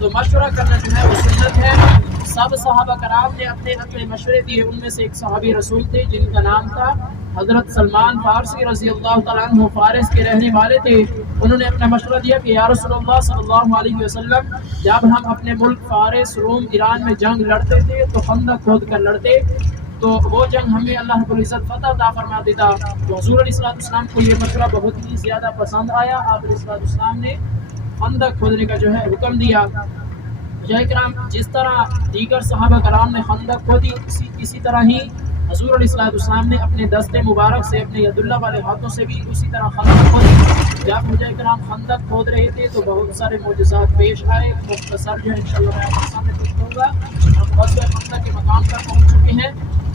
تو مشورہ کرنا جو ہے وہ سنت ہے۔ سب صحابہ کرام نے اپنے اپنے مشورے دیے، ان میں سے ایک صحابی رسول تھے جن کا نام تھا حضرت سلمان فارسی رضی اللہ تعالیٰ عنہ، فارس کے رہنے والے تھے۔ انہوں نے اپنا مشورہ دیا کہ یا رسول اللہ صلی اللہ علیہ وسلم، جب ہم اپنے ملک فارس، روم، ایران میں جنگ لڑتے تھے تو خندق کھود کر لڑتے، تو وہ جنگ ہمیں اللہ رب العزت فتح عطا فرما دیتا۔ تو حضور علیہ السلام کو یہ مشورہ بہت ہی زیادہ پسند آیا۔ آپ علیہ السلام نے خندق کھودنے کا جو ہے حکم دیا۔ مجاہد کرام، جس طرح دیگر صحابہ کرام نے خندق کھودی، اسی طرح ہی حضور علیہ السلام نے اپنے دست مبارک سے، اپنے ید اللہ والے ہاتھوں سے بھی اسی طرح خندق کھودی۔ جب مجاہد کرام خندق کھود رہے تھے تو بہت سارے معجزات پیش آئے۔ مختصر جو ہے انشاءاللہ میں آپ کے سامنے پیش کروں گا۔ ہم غزوہ خندق کے مقام پر پہنچ چکے ہیں۔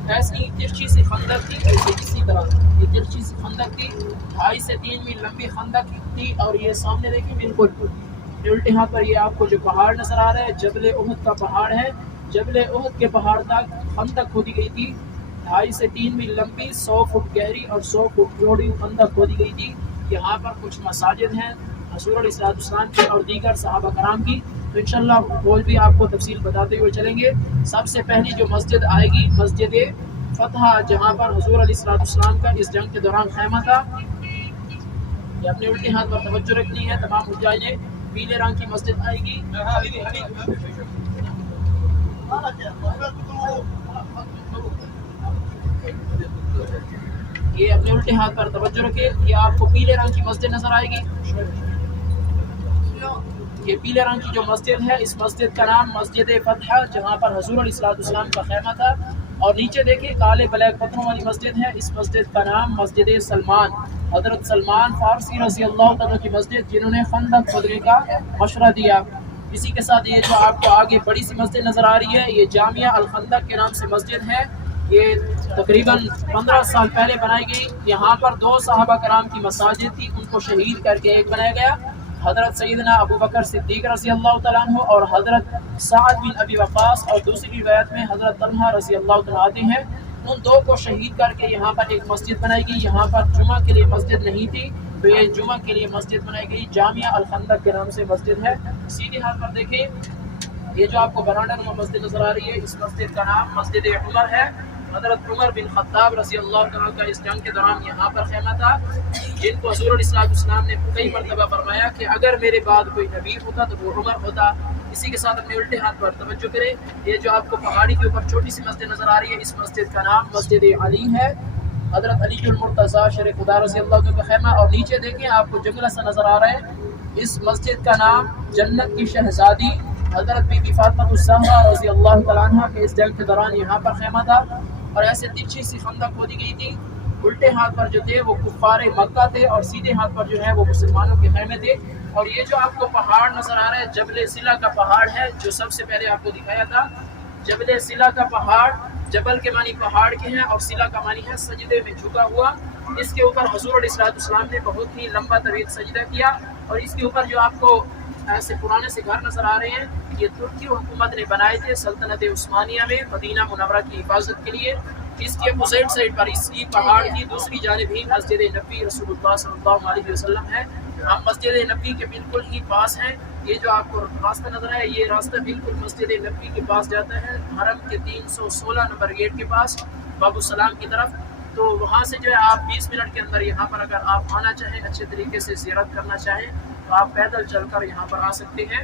ایسی ترچھی سی خندق تھی، ایسے اسی طرح یہ ترچھی سی خندق تھی، 2.5 سے 3 میل لمبی خندق تھی۔ اور یہ سامنے دیکھیں بالکل الٹے ہاتھ پر یہ آپ کو جو پہاڑ نظر آ رہا ہے جبل احد کا پہاڑ ہے۔ جبل احد کے پہاڑ تک خندق کھودی گئی تھی، 2.5 سے 3 میل لمبی، 100 فٹ گہری اور 100 فٹ چوڑی خندق کھودی گئی تھی۔ یہاں پر کچھ مساجد ہیں حضور علیہ السلام کی اور دیگر صحابہ کرام کی، تو انشاءاللہ وہ بھی آپ کو تفصیل بتاتے ہوئے چلیں گے۔ سب سے پہلی جو مسجد آئے گی مسجد فتح، جہاں پر حضور علیہ السلام کا اس جنگ کے دوران خیمہ تھا۔ یہ اپنے الٹے ہاتھ پر توجہ رکھنی ہے تمام مجاہدین۔ پیلے رنگ کی مسجد آئے گی، یہ اپنے الٹے ہاتھ پر توجہ رکھے۔ یہ آپ کو پیلے رنگ کی مسجد نظر آئے گی، یہ پیلے رنگ کی جو مسجد ہے، اس مسجد کا نام مسجد فتح، جہاں پر حضور علیہ السلام کا خیمہ تھا۔ اور نیچے دیکھیں کالے بلیک پتھروں والی مسجد ہے، اس مسجد کا نام مسجد سلمان، حضرت سلمان فارسی رضی اللہ تعالیٰ کی مسجد، جنہوں نے خندق کھودنے کا مشورہ دیا۔ اسی کے ساتھ یہ جو آپ کو آگے بڑی سی مسجد نظر آ رہی ہے، یہ جامعہ الخندق کے نام سے مسجد ہے۔ یہ تقریباً 15 سال پہلے بنائی گئی۔ یہاں پر 2 صحابہ کرام کی مساجد تھی، ان کو شہید کر کے ایک بنایا گیا، حضرت سیدنا ابو بکر صدیق رضی اللہ تعالیٰ عنہ اور حضرت سعد بن ابی وقاص، اور دوسری روایت میں حضرت طلحہ رضی اللہ تعالیٰ آتے ہیں۔ ان 2 کو شہید کر کے یہاں پر ایک مسجد بنائی گئی۔ یہاں پر جمعہ کے لیے مسجد نہیں تھی، تو یہ جمعہ کے لیے مسجد بنائی گئی، جامعہ الخندق کے نام سے مسجد ہے۔ سیدھے ہاتھ پر دیکھیں یہ جو آپ کو برانڈا نما مسجد نظر آ رہی ہے، اس مسجد کا نام مسجد عمر ہے۔ حضرت عمر بن خطاب رضی اللہ تعالیٰ کا اس جنگ کے دوران یہاں پر خیمہ تھا، جن کو حضور علیہ السلام نے کئی مرتبہ فرمایا کہ اگر میرے بعد کوئی نبی ہوتا تو وہ عمر ہوتا۔ اسی کے ساتھ اپنے الٹے ہاتھ پر توجہ کریں، یہ جو آپ کو پہاڑی کے اوپر چھوٹی سی مسجد نظر آ رہی ہے، اس مسجد کا نام مسجد علی ہے، حضرت علی المرتضیٰ شیر خدا رضی اللہ عنہ کا خیمہ۔ اور نیچے دیکھیں آپ کو جنگلہ سا نظر آ رہا ہے، اس مسجد کا نام جنت کی شہزادی حضرت بی بی فاطمہ الزہرا رضی اللہ تعالیٰ عنہ کے اس جنگ کے دوران یہاں پر خیمہ تھا۔ اور ایسے ترچھی سی خندق کھودی گئی تھی، الٹے ہاتھ پر جو تھے وہ کفار مکہ تھے اور سیدھے ہاتھ پر جو ہے وہ مسلمانوں کے خیمے تھے۔ اور یہ جو آپ کو پہاڑ نظر آ رہا ہے جبل سلا کا پہاڑ ہے، جو سب سے پہلے آپ کو دکھایا تھا۔ جبل سلا کا پہاڑ، جبل کے معنی پہاڑ کے ہیں اور سلا کا معنی ہے سجدے میں جھکا ہوا۔ اس کے اوپر حضور علیہ السلام نے بہت ہی لمبا طویل سجدہ کیا۔ اور اس کے اوپر جو آپ کو ایسے پرانے سے گھر نظر آ رہے ہیں، یہ ترکی حکومت نے بنائے تھے سلطنت عثمانیہ میں مدینہ منورہ کی حفاظت کے لیے۔ اس کے اپوزٹ سائڈ پر اسی پہاڑ کی دوسری جانب ہی مسجد نبی رسول اللہ صلی اللہ علیہ وسلم ہے۔ ہم مسجد نبی کے بالکل ہی پاس ہیں۔ یہ جو آپ کو راستہ نظر آیا، یہ راستہ بالکل مسجد نبی کے پاس جاتا ہے، حرم کے 316 نمبر گیٹ کے پاس باب السلام کی طرف۔ تو وہاں سے جو ہے آپ 20 منٹ کے اندر یہاں پر اگر آپ آنا چاہیں، اچھے طریقے سے زیارت کرنا چاہیں، تو آپ پیدل چل کر یہاں پر آ سکتے ہیں۔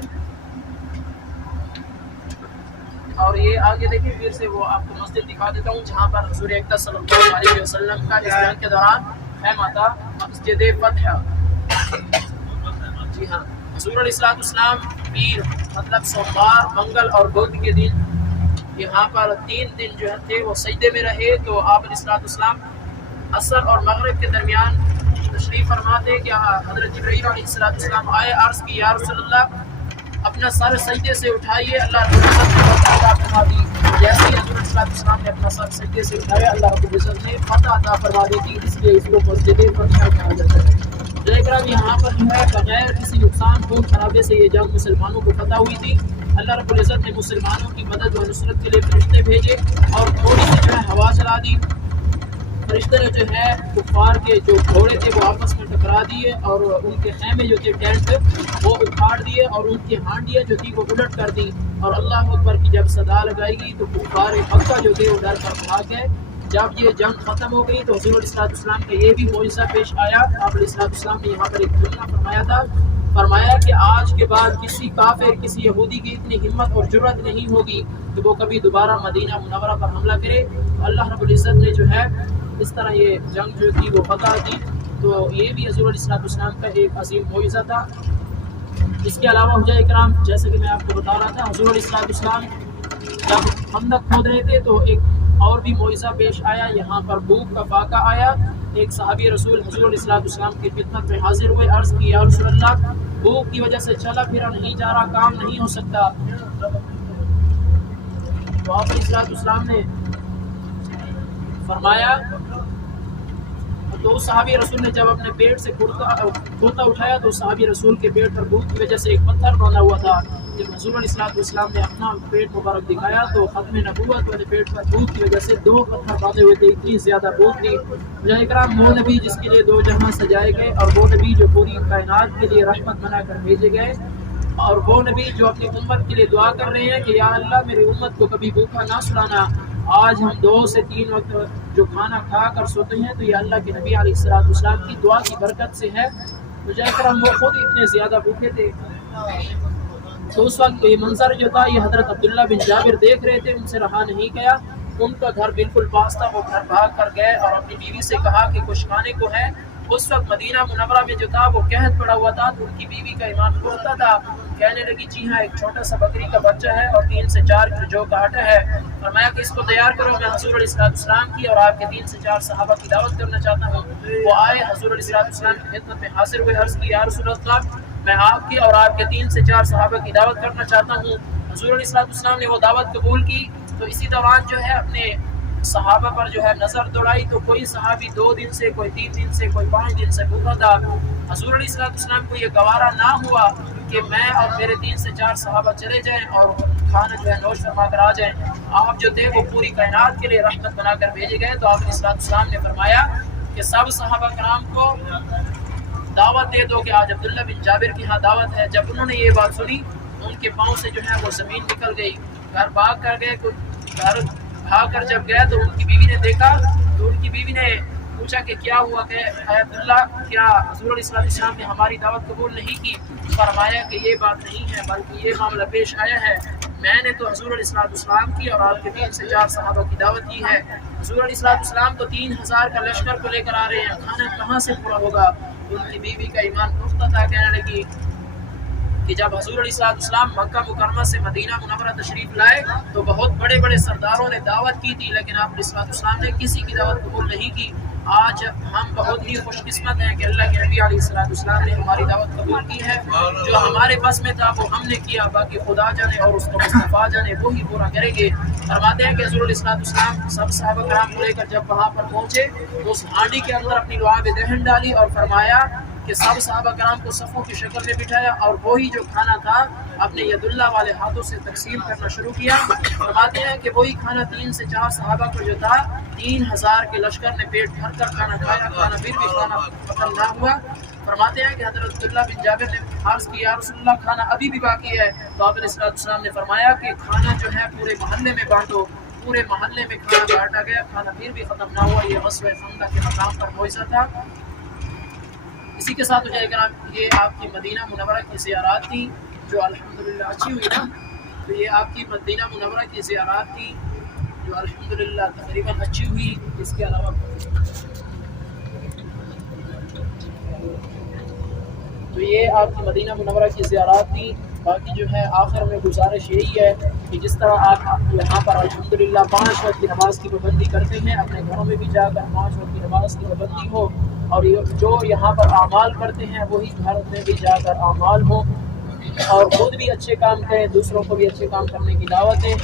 اور یہ آگے دیکھیں پھر سے وہ آپ کو مسجد دکھا دیتا ہوں جہاں پر حضور اقدس صلی اللہ علیہ وسلم کا اس جنگ کے دوران خیمہ تھا، مسجد فتح۔ جی ہاں، حضور علیہ السلام پیر مطلب سوموار، منگل اور بدھ کے دن یہاں پر 3 دن جو تھے وہ سجدے میں رہے۔ تو آپ علیہ السلام عصر اور مغرب کے درمیان تشریف فرماتے کہ حضرت جبرائیل علیہ السلام آئے، عرض کی یا رسول اللہ اپنا سر سجدے سے اٹھائیے، اللہ رب العزت نے فتح عطا فرما دی۔ جیسے ہی حضور علیہ السلام نے اپنا سر سجدے سے اٹھایا، اللہ رب العزت نے فتح عطا فرما دی تھی، اس لیے اس کو مسجد فتح کہا جاتا ہے۔ لیکن یہاں پر جو ہے بغیر کسی نقصان خون خرابے سے یہ جنگ مسلمانوں کو فتح ہوئی تھی۔ اللہ رب العزت نے مسلمانوں کی مدد و نصرت کے لیے فرشتے بھیجے اور تھوڑی سی جو ہے ہوا چلا دی، فرشتے نے جو ہے کفار کے جو گھوڑے تھے وہ آپس میں ٹکرا دیے اور ان کے خیمے جو تھے ٹینٹ وہ اکھاڑ دیے اور ان کی ہانڈیاں جو تھی وہ الٹ کر دی اور اللہ اکبر کی جب صدا لگائی گئی تو کفار مکہ جو تھے وہ ڈر کر بھاگ گئے. جب یہ جنگ ختم ہو گئی تو حضور علیہ السلام کا یہ بھی معجزہ پیش آیا. آپ علیہ السلام نے یہاں پر ایک جملہ فرمایا تھا, فرمایا کہ آج کے بعد کسی کافر کسی یہودی کی اتنی ہمت اور جرأت نہیں ہوگی کہ وہ کبھی دوبارہ مدینہ منورہ پر حملہ کرے. اللہ رب العزت نے جو ہے اس طرح یہ جنگ جو تھی وہ فتح دی. تو یہ بھی حضور علیہ السلام کا ایک عظیم معجزہ تھا. اس کے علاوہ حجاء کرام جیسے کہ میں آپ کو بتا رہا تھا, حضور علیہ السلام جب خندق کھود رہے تھے تو ایک اور بھی معجزہ پیش آیا. یہاں پر بھوک کا فاقہ آیا. ایک صحابی رسول حضور علیہ السلام کی خدمت میں حاضر ہوئے, عرض کی یا رسول اللہ بھوک کی وجہ سے چلا پھرا نہیں جا رہا, کام نہیں ہو سکتا. تو آپ علیہ السلام نے فرمایا, تو صحابی رسول نے جب اپنے پیٹ سے کھوتا اٹھایا تو صحابی رسول کے پیٹ پر بھوک کی وجہ سے ایک پتھر باندھا ہوا تھا. جب حضور علیہ السلام نے اپنا پیٹ مبارک دکھایا تو ختم نبوت والے پیٹ پر بھوک کی وجہ سے 2 پتھر باندھے ہوئے تھے. اتنی زیادہ بھوک تھی. حجاء کرام وہ نبی جس کے لیے 2 جہاں سجائے گئے اور وہ نبی جو پوری کائنات کے لیے رحمت بنا کر بھیجے گئے اور وہ نبی جو اپنی امت کے لیے دعا کر رہے ہیں کہ یا اللہ میری امت کو کبھی بھوکا نہ سلانا. آج ہم 2 سے 3 وقت جو کھانا کھا کر سوتے ہیں تو یہ اللہ کے نبی علیہ السلام کی دعا کی برکت سے ہے. حجاء کرام وہ خود اتنے زیادہ بھوکے تھے. تو اس وقت یہ منظر جو تھا یہ حضرت عبداللہ بن جابر دیکھ رہے تھے, ان سے رہا نہیں گیا. ان کا گھر بالکل پاس تھا, وہ گھر بھاگ کر گئے اور اپنی بیوی سے کہا کہ کچھ کھانے کو ہے. اس وقت مدینہ منورہ میں جو تھا وہ قحط پڑا ہوا تھا, تو ان کی بیوی کا ایمان پختہ تھا. کہنے لگی جی ہاں ایک چھوٹا سا بکری کا بچہ ہے اور 3 سے 4 کلو جو کا آٹا ہے. فرمایا کہ اس کو تیار کرو, میں حضور علیہ السلام کی اور آپ کے 3 سے 4 صحابہ کی دعوت کرنا چاہتا ہوں. وہ آئے, حضور علیہ السلام کی خدمت میں حاضر ہوئے, عرض کی یا رسول اللہ میں آپ کی اور آپ کے 3 سے 4 صحابہ کی دعوت کرنا چاہتا ہوں. حضور علیہ السلام نے وہ دعوت قبول کی. تو اسی دوران جو ہے اپنے صحابہ پر جو ہے نظر دوڑائی تو کوئی صحابی 2 دن سے, کوئی 3 دن سے, کوئی 5 دن سے بھوکا تھا. حضور علیہ السلام کو یہ گوارا نہ ہوا کہ میں اور میرے 3 سے 4 صحابہ چلے جائیں اور کھانا جو ہے نوش فرما کر آ جائیں. آپ جو تھے وہ پوری کائنات کے لیے رحمت بنا کر بھیجے گئے. تو آپ علیہ السلام نے فرمایا کہ سب صحابہ کرام کو دعوت دے دو کہ آج عبداللہ بن جابر کی ہاں دعوت ہے. جب انہوں نے یہ بات سنی ان کے پاؤں سے جو ہے وہ زمین نکل گئی. گھر بھاگ کر گئے. گھر بھاگ کر جب گئے تو ان کی بیوی نے دیکھا تو ان کی بیوی نے پوچھا کہ کیا ہوا کہ اے عبداللہ کیا حضور علیہ السلام نے ہماری دعوت قبول نہیں کی؟ فرمایا کہ یہ بات نہیں ہے بلکہ یہ معاملہ پیش آیا ہے. میں نے تو حضور علیہ السلام کی اور آپ کے 3 سے 4 صحابہ کی دعوت کی ہے. حضور علیہ السلام تو 3000 کا لشکر کو لے کر آ رہے ہیں, کھانا کہاں سے پورا ہوگا؟ ان کی بیوی کا ایمان پختہ تھا. کہنے لگی کہ جب حضور علیہ السلام مکہ مکرمہ سے مدینہ منورہ تشریف لائے تو بہت بڑے بڑے سرداروں نے دعوت کی تھی, لیکن آپ علیہ السلام نے کسی کی دعوت قبول نہیں کی. آج ہم بہت ہی خوش قسمت ہیں کہ اللہ کے نبی علیہ السلام نے ہماری دعوت قبول کی ہے. جو ہمارے بس میں تھا وہ ہم نے کیا, باقی خدا جانے اور اس کو مصطفیٰ جانے وہی پورا کریں گے. فرماتے ہیں کہ حضور علیہ السلام سب صحابہ کرام کو لے کر جب وہاں پر پہنچے تو اس ہانڈی کے اندر اپنی لعاب دہن ڈالی اور فرمایا کہ سب صحابہ کرام کو صفوں کی شکل میں بٹھایا اور وہی جو کھانا تھا اپنے ید اللہ والے ہاتھوں سے تقسیم کرنا شروع کیا. فرماتے ہیں کہ وہی کھانا 3 سے 4 صحابہ کو جو تھا 3000 کے لشکر نے پیٹ بھر کر کھانا کھایا. کھانا پھر بھی کھانا ختم نہ ہوا. فرماتے ہیں کہ حضرت عبداللہ بن جابر نے عرض کیا یا رسول اللہ کھانا ابھی بھی باقی ہے. تو آپ علیہ السلام نے فرمایا کہ کھانا جو ہے پورے محلے میں بانٹو. پورے محلے میں کھانا بانٹا گیا, کھانا پھر بھی ختم نہ ہوا. یہ غزوہ خندق کے مقام پر معجزہ تھا. اسی کے ساتھ جائے گا یہ آپ کی مدینہ منورہ کی زیارات تھی جو الحمدللہ اچھی ہوئی نا. تو یہ آپ کی مدینہ منورہ کی زیارات تھی جو الحمدللہ تقریباً اچھی ہوئی. اس کے علاوہ تو یہ آپ کی مدینہ منورہ کی زیارات تھی. باقی جو ہے آخر میں گزارش یہی ہے کہ جس طرح آپ یہاں پر الحمدللہ 5 وقت کی نماز کی پابندی کرتے ہیں, اپنے گھروں میں بھی جا کر 5 وقت کی نماز کی پابندی ہو, اور جو یہاں پر اعمال کرتے ہیں وہی گھر میں بھی جا کر اعمال ہوں, اور خود بھی اچھے کام کریں, دوسروں کو بھی اچھے کام کرنے کی دعوت دیں,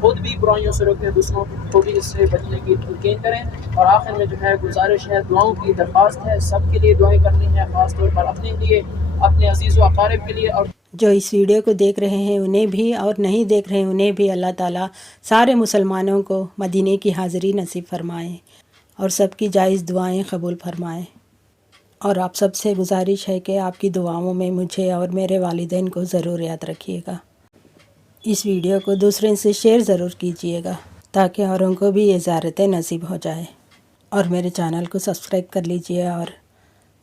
خود بھی برائیوں سے روکیں, دوسروں کو بھی اس سے بچنے کی تلقین کریں. اور آخر میں جو ہے گزارش ہے, دعاؤں کی درخواست ہے, سب کے لیے دعائیں کرنی ہے, خاص طور پر اپنے لیے, اپنے عزیز و اقارب کے لیے. اور جو اس ویڈیو کو دیکھ رہے ہیں انہیں بھی اور نہیں دیکھ رہے ہیں انہیں بھی اللہ تعالیٰ سارے مسلمانوں کو مدینے کی حاضری نصیب فرمائے. اور سب کی جائز دعائیں قبول فرمائے۔ اور آپ سب سے گزارش ہے کہ آپ کی دعاؤں میں مجھے اور میرے والدین کو ضرور یاد رکھیے گا۔ اس ویڈیو کو دوسرے سے شیئر ضرور کیجیے گا تاکہ اوروں کو بھی یہ زیارتیں نصیب ہو جائے، اور میرے چینل کو سبسکرائب کر لیجیے اور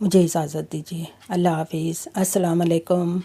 مجھے اجازت دیجیے۔ اللہ حافظ۔ السلام علیکم۔